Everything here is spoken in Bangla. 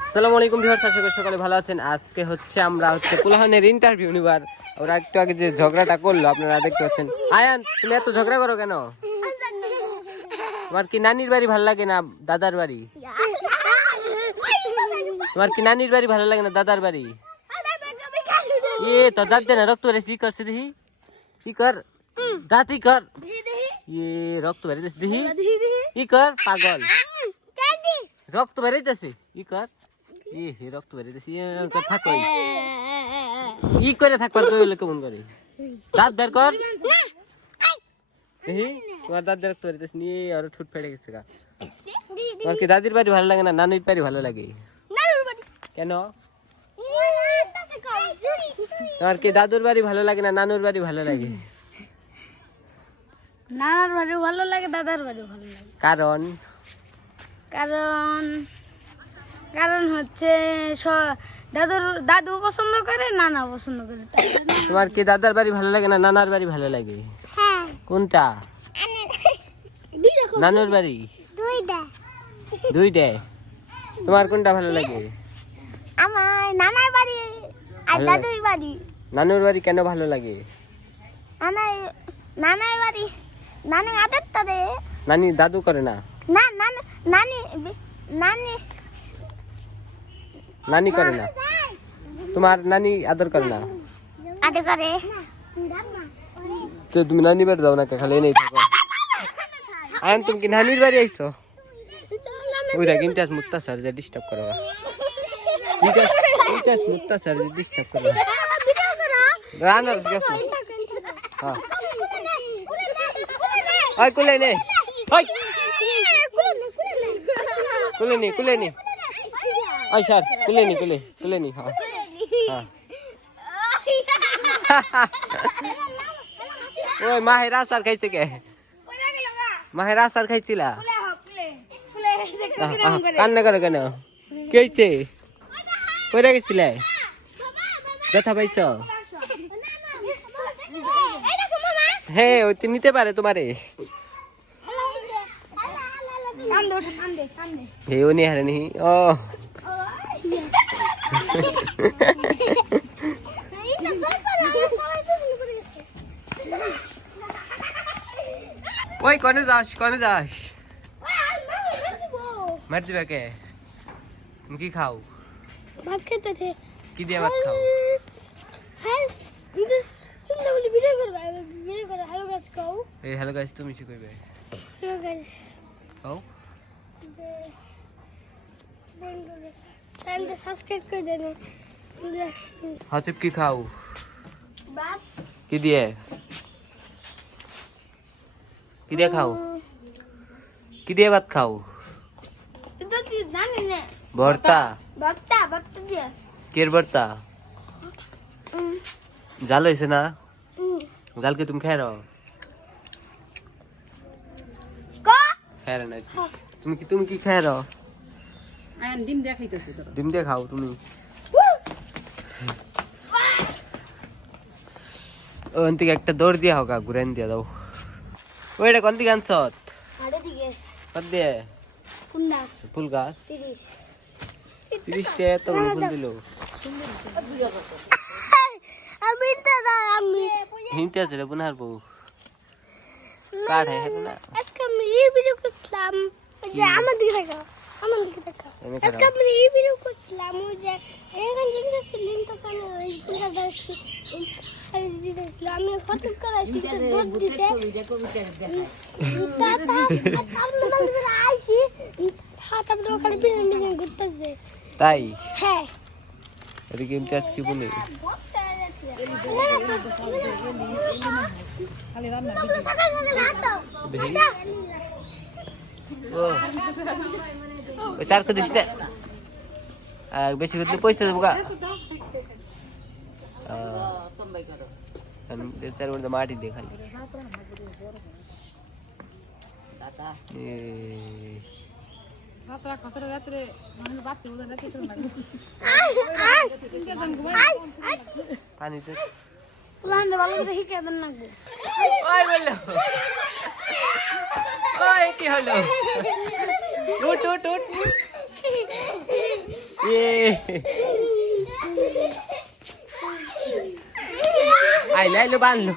আসসালামু আলাইকুম ভিউয়ার্স, আশা করি সকালে ভালো আছেন। আজকে আমরা পুলাহানের ইন্টারভিউ নিবার। ওরা একটু আগে যে ঝগড়াটা করলো আপনারা দেখতে পাচ্ছেন। আয়ান, তুমি এত ঝগড়া করো কেন? তোমার কি নানির বাড়ি ভালো লাগে না দাদার বাড়ি? তোমার কি নানির বাড়ি ভালো লাগে না দাদার বাড়ি? তো দাঁত দে না, রক্ত বেড়েছি করছে দেখি। কি কর, দাঁতই কর। রক্ত বেড়াইতেছে দেখি। কি কর পাগল, রক্ত বেড়াইতেছে। ই কর, রক্ত বেড়াইতেছে। থাকো ই করে থাকবার কইলে কেমন করে? দাঁত বের কর দেখি। তোমার দাঁত রক্ত বেড়াইতেছে নিয়ে আর ঠুট ফেটে গেছে গা। তোমার কি দাদির বাড়ি ভালো লাগে না নানির বাড়ি ভালো লাগে? কেন? তোমার কি দাদুর বাড়ি ভালো লাগে না নানুর বাড়ি ভালো লাগে? নানার বাড়ি ভালো লাগে, দাদার বাড়ি ভালো লাগে। কারণ কারণ কারণ হচ্ছে দাদু পছন্দ করে, নানা পছন্দ করে। তোমার কি দাদার বাড়ি ভালো লাগে না নানার বাড়ি ভালো লাগে? কোনটা? নানুর বাড়ি? দুইটা। তোমার কোনটা ভালো লাগে? আমার নানার বাড়ি আর দাদুর বাড়ি। নানুর বাড়ি কেন ভালো লাগে? নানার বাড়ি নানি আদর করে। নানি দাদু করে না? না নানি নানি নানি করে না? তোমার নানি আদর করে না? আদর করে। তো তুমি নানি বাড়ি যাও না, খালি এনেই থাকো। আয়ান, তুমি কি নানির বাড়ি আইছো? ওইটা ইমতিয়াজ মুত্তা স্যার যে ডিস্টার্ব করো। ইমতিয়াজ মুত্তা স্যার যে ডিস্টার্ব করো। রানার গেছো? হ্যাঁ। ওই কুলে নে, ওই কুলে নি। ওই স্যার কুলে নি। হ্যাঁ হ্যাঁ। ওই মাহেরা স্যার খাইছে কে? মাহেরা স্যার খাইছিলা? কান্না করো কেন? কি হয়েছে? কইরা গেছিলে? ব্যথা পাইছ? হ্যাঁ, ওই নিতে পারে তোমারে। হে উনি হারে নি। ও ওই কোনে যাস? মার দিবা কে? তুমি কি খাও? ভাত খেতে থে। কি দিয়ে ভাত খাও? হ্যাঁ, তুমি বলি ভিডিও করবে হ্যালো গাইস খাও। এই হ্যালো গাইস তুমি কি কইবে? হ্যালো গাইস খাও। যে বন্ধ করে টাইমটা সাবস্ক্রাইব করে দেন। হাসিব কি খাও? ভাত। কি দিয়ে খাও? কি দিয়ে ভাত খাও? এটা কি জানি না। ভর্তা দিয়ে। কের ভর্তা? জাল হয়েছে না? জালকে তুমি খাই রো? খাই না তুমি কি খাই রো? ডিম দিয়ে খাইতেছে তোর। ডিম দিয়ে খাও তুমি? ওখান থেকে একটা দৌড় দিয়া হোক, ঘুরান দিয়া দাও। ওইটা কোন দিকে আনছ? আরে দিকে কত দিয়ে? কুন্ডা ফুল গাছ 30 টাকা তো ফুল দিল। আমি হিনতে আছে রে বুনার বউ। কাঠ হ্যাঁ না? আজকে আমি এই ভিডিও করলাম যে আমার দিকে দেখো। আজকে আমি এই ভিডিও করলাম যে এখান থেকে ছিলাম তো কেন ওই পুরো দেখছি আরে দিদি ছিল আমি কত করাইছি তো দুধ দিতে তারপর আইছি তারপর ওখানে বিজন ঘুরতেছে। তাই? হ্যাঁ। এটা কি ইমতিয়াজ কি বলে? ওই চার করে দিস বেশি করতে পয়সা দেবো গা। চার মধ্যে মাটি দিয়ে খালি পানিতে ভালো করে শিখে দেন লাগবে। ওই এই কি হলো উঠ উঠ উঠ আইলো বাঁধলো